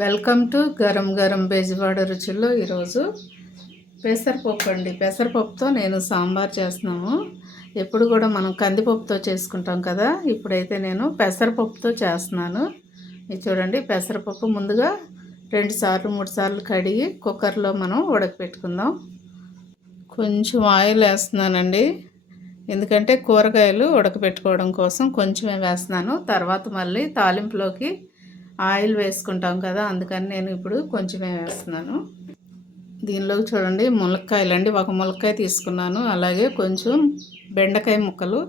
Welcome to garam garam Bezawada రుచుల్లో ఈరోజు పెసరపప్పు అండి. పెసరపప్పుతో నేను సాంబార్ చేస్తున్నాము. ఎప్పుడు కూడా మనం కందిపప్పుతో చేసుకుంటాం కదా, ఇప్పుడైతే నేను పెసరపప్పుతో చేస్తున్నాను. ఇది చూడండి, పెసరపప్పు ముందుగా 2 సార్లు 3 సార్లు కడిగి కుక్కర్లో మనం ఉడకపెట్టుకుందాం. కొంచెం ఆయిల్ వేస్తున్నానండి, ఎందుకంటే కూరగాయలు ఉడకపెట్టుకోవడం కోసం కొంచెమే వేస్తున్నాను. తర్వాత మళ్ళీ తాలింపులోకి ఆయిల్ వేసుకుంటాం కదా, అందుకని నేను ఇప్పుడు కొంచెమే వేస్తున్నాను. దీనిలో చూడండి, ములక్కాయలండి, ఒక ములక్కాయ తీసుకున్నాను, అలాగే కొంచెం బెండకాయ ముక్కలు,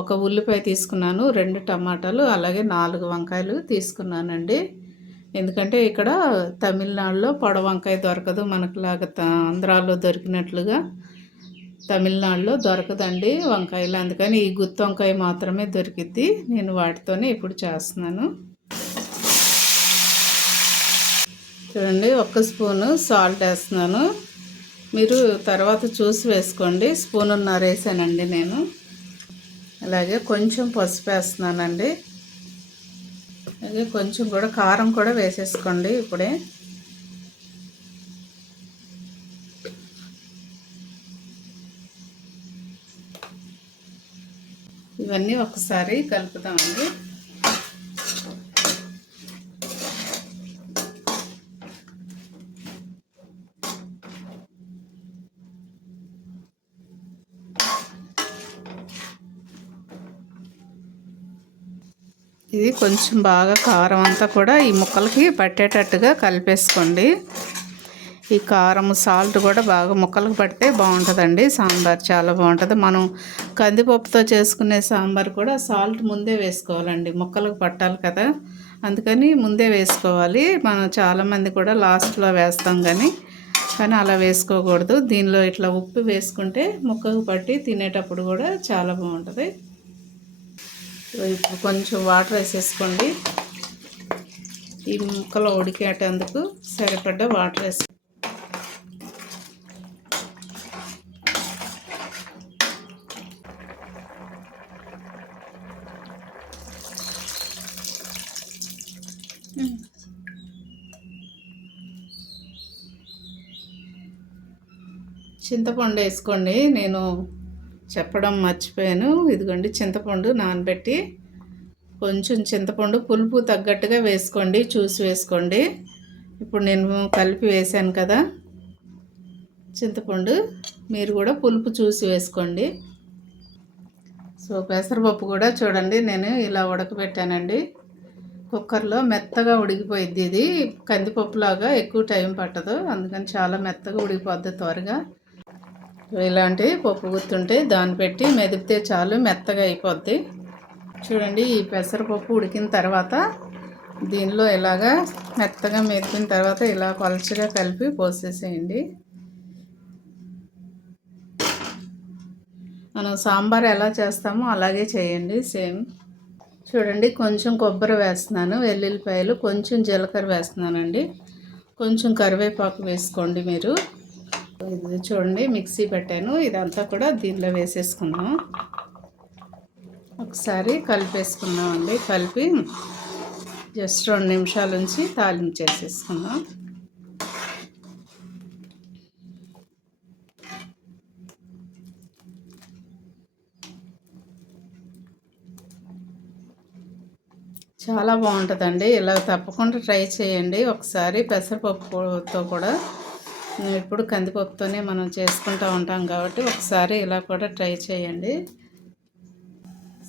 ఒక ఉల్లిపాయ తీసుకున్నాను, 2 టమాటాలు, అలాగే 4 వంకాయలు తీసుకున్నానండి. ఎందుకంటే ఇక్కడ తమిళనాడులో పొడ వంకాయ దొరకదు, మనకులాగా ఆంధ్రాలో దొరికినట్లుగా తమిళనాడులో దొరకదండి వంకాయలు, అందుకని ఈ గుత్తి వంకాయ మాత్రమే దొరికిద్ది. నేను వాటితోనే ఇప్పుడు చేస్తున్నాను. చూడండి, 1 స్పూను సాల్ట్ వేస్తున్నాను. మీరు తర్వాత చూసి వేసుకోండి. స్పూనున్నర వేసానండి నేను. అలాగే కొంచెం పసుపు వేస్తున్నానండి. అలాగే కొంచెం కూడా కారం కూడా వేసేసుకోండి ఇప్పుడే. ఇవన్నీ ఒకసారి కలుపుతామండి. ఇది కొంచెం బాగా కారం అంతా కూడా ఈ ముక్కలకి పట్టేటట్టుగా కలిపేసుకోండి. ఈ కారం సాల్ట్ కూడా బాగా ముక్కలకు పడితే బాగుంటుందండి. సాంబార్ చాలా బాగుంటుంది. మనం కందిపప్పుతో చేసుకునే సాంబార్ కూడా సాల్ట్ ముందే వేసుకోవాలండి, ముక్కలకు పట్టాలి కదా, అందుకని ముందే వేసుకోవాలి. మనం చాలామంది కూడా లాస్ట్లో వేస్తాం, కానీ అలా వేసుకోకూడదు. దీనిలో ఇట్లా ఉప్పు వేసుకుంటే ముక్కకు పట్టి తినేటప్పుడు కూడా చాలా బాగుంటుంది. ఇప్పుడు కొంచెం వాటర్ వేసేసుకోండి. ఈ ముక్కలు ఉడికేటందుకు సరిపడ్డ వాటర్ వేసుకోండి. చింతపండు వేసుకోండి, నేను చెప్పడం మర్చిపోయాను. ఇదిగోండి, చింతపండు నానబెట్టి, కొంచెం చింతపండు పులుపు తగ్గట్టుగా వేసుకోండి, చూసి వేసుకోండి. ఇప్పుడు నేను కలిపి వేసాను కదా చింతపండు, మీరు కూడా పులుపు చూసి వేసుకోండి. సో పెసరపప్పు కూడా చూడండి, నేను ఇలా ఉడకబెట్టానండి కుక్కర్లో. మెత్తగా ఉడికిపోయిద్ది. ఇది కందిపప్పులాగా ఎక్కువ టైం పట్టదు, అందుకని చాలా మెత్తగా ఉడికిపోద్ది త్వరగా. ఇలాంటి పప్పు గుత్తుంటే దాన్ని పెట్టి మెదిపితే చాలు, మెత్తగా అయిపోద్ది. చూడండి, ఈ పెసరపప్పు ఉడికిన తర్వాత దీనిలో ఇలాగా మెత్తగా మెదిపిన తర్వాత ఇలా పలచగా కలిపి పోసేసేయండి. మనం సాంబార్ ఎలా చేస్తామో అలాగే చేయండి, సేమ్. చూడండి, కొంచెం కొబ్బరి వేస్తున్నాను, వెల్లుల్లిపాయలు, కొంచెం జీలకర్ర వేస్తున్నానండి, కొంచెం కరివేపాకు వేసుకోండి మీరు. ఇది చూడండి, మిక్సీ పెట్టాను, ఇదంతా కూడా దీనిలో వేసేసుకున్నాం. ఒకసారి కలిపేసుకున్నామండి. కలిపి జస్ట్ 2 నిమిషాల నుంచి తాలింపు చేసేసుకున్నాం. చాలా బాగుంటుందండి, ఇలా తప్పకుండా ట్రై చేయండి ఒకసారి. పెసరపప్పుతో కూడా, ఇప్పుడు కందిపప్పుతోనే మనం చేసుకుంటూ ఉంటాం కాబట్టి ఒకసారి ఇలా కూడా ట్రై చేయండి.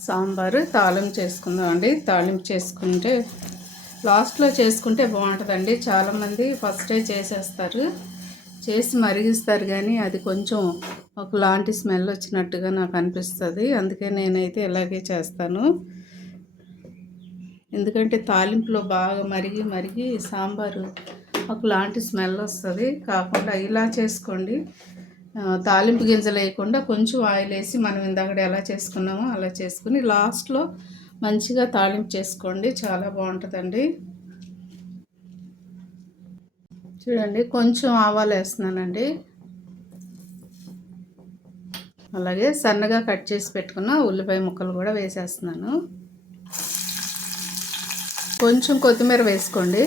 సాంబారు తాలింపు చేసుకుందామండి. తాలింపు చేసుకుంటే లాస్ట్లో చేసుకుంటే బాగుంటుందండి. చాలామంది ఫస్టే చేసేస్తారు, చేసి మరిగిస్తారు, కానీ అది కొంచెం ఒకలాంటి స్మెల్ వచ్చినట్టుగా నాకు అనిపిస్తుంది. అందుకే నేనైతే ఇలాగే చేస్తాను. ఎందుకంటే తాలింపులో బాగా మరిగి సాంబారు ఒకలాంటి స్మెల్ వస్తుంది. కాకుండా ఇలా చేసుకోండి, తాలింపు గింజలు వేయకుండా కొంచెం ఆయిల్ వేసి మనం ఇందాక ఎలా చేసుకున్నామో అలా చేసుకుని లాస్ట్లో మంచిగా తాలింపు చేసుకోండి, చాలా బాగుంటుందండి. చూడండి, కొంచెం ఆవాలు వేస్తున్నానండి, అలాగే సన్నగా కట్ చేసి పెట్టుకున్న ఉల్లిపాయ ముక్కలు కూడా వేసేస్తున్నాను. కొంచెం కొత్తిమీర వేసుకోండి.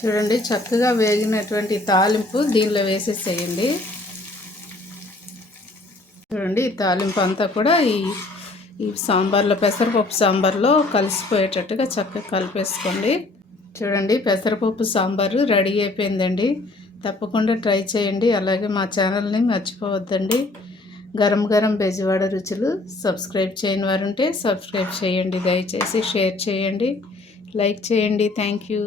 చూడండి చక్కగా వేగినటువంటి తాలింపు దీనిలో వేసేసేయండి. చూడండి ఈ తాలింపు అంతా కూడా ఈ సాంబార్లో, పెసరపప్పు సాంబార్లో కలిసిపోయేటట్టుగా చక్కగా కలిపేసుకోండి. చూడండి పెసరపప్పు సాంబారు రెడీ అయిపోయిందండి. తప్పకుండా ట్రై చేయండి. అలాగే మా ఛానల్ని మర్చిపోవద్దండి. గరం గరం బెజవాడ రుచులు. సబ్స్క్రైబ్ చేయని వారు ఉంటే సబ్స్క్రైబ్ చేయండి. దయచేసి షేర్ చేయండి, లైక్ చేయండి. Thank you.